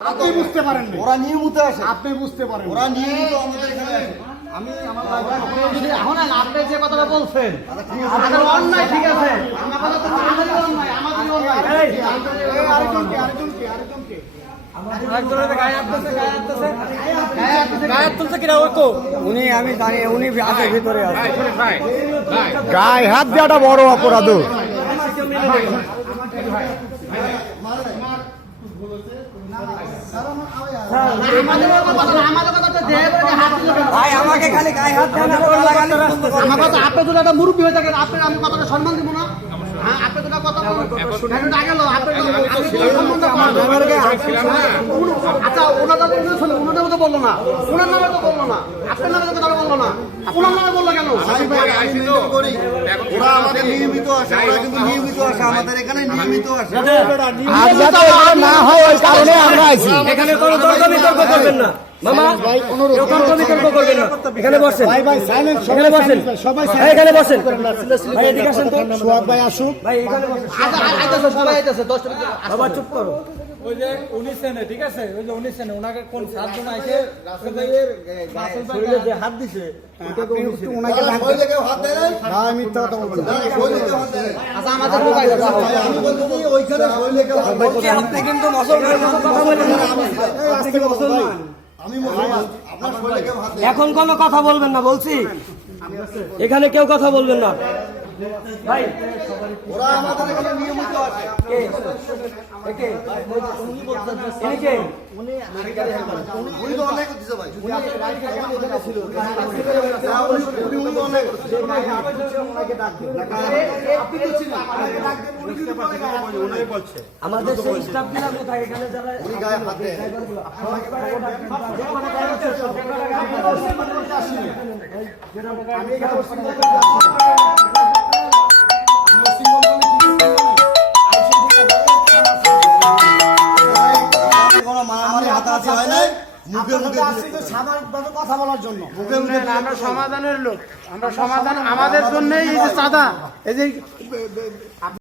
আপনি বুঝতে পারেন না, ওরা নিয়মিত আসে, আপনি বুঝতে পারেন ওরা নিয়মিত আমাদের এখানে আসে। আমি আমার এখন আপনি যে কথাটা বলছেন আমাদের অন্যায়, ঠিক আছে, আমার কথা তো আমাদের অন্যায়, আমাদের অন্যায়। আরেকজনকে আরেকজনকে আরেকজনকে উনি আমি জানি উনি আছে ভিতরে আছে। গায়ে হাত দেওয়াটা বড় অপরাধ। ভাই আমাকে খালি গায়ে হাত দেন, আমার কথা আপনি যদি একটা মুরব্বী হয়ে থাকেন, আপনি আমি কথাটা সম্মান দিব না? হ্যাঁ, আপনি তো কথা আচ্ছা, ওনাদের ওনাদের তো বললো না, ওনার নামে তো বললো না, আপনার নামে তো কথা বললো না, ওনার নামে বললো কেন? ওরা আমাদের নিয়মিত আসে, ওরা কিন্তু নিয়মিত আসে, আমাদের এখানে নিয়মিত আসে। আর যাতে এটা না হয় ওই কারণে আমরা আইছি। এখানে কোনো তর্ক বিতর্ক করবেন না মামা, কেউ তর্ক বিতর্ক করবেন না। এখানে বসেন, এখানে বসেন, ভাই এখানে বসেন, ভাই এদিকে আসেন তো, সোহাগ ভাই আসুক। ভাই এখানে বসেন। আইতেছে, সবাই আইতেছে, 10টা বাবা চুপ করো। ওই যে 19 সেনে, ঠিক আছে, ওই যে 19 সেনে ওনাকে কোন সাতজন আইছে শরীরে যে হাত দিছে ওনাকে শরীরে কেউ হাত দেয় নাই? ভাই মিথ্যা কথা বলবেন না। শরীরে কেউ হাত দেয় নাই? আচ্ছা, আমাদের লোক আইতেছে। আমি বলছি যে ওইখানে শরীরে কেউ হাত দেয় নাই। আপনি কিন্তু মুসলমানের মতো কথা বলেন না। আপনি কি মুসলমান? আমি মুসলমান, আপনার শরীরে কেউ হাত দেয় নাই? এখন কোনো কথা বলবেন না বলছি, এখানে কেউ কথা বলবেন না ভাই। ওরা আমাদের এখানে নিয়মিত আসে। উনি তো অনেক দিছে ভাই। উনি অনেক আমাদের সেই স্টাফ গুলা কোথায়? এখানে যারা উনি গায়ে হাত দেয় নাই। কোনো মারামারি হাতাহাতি হয় নাই, মুখে মুখে স্বাভাবিকভাবে কথা বলার জন্য। মুখে মুখে আমরা সমাধানের লোক, আমরা সমাধান আমাদের জন্যই এই যে চাঁদা, এই যে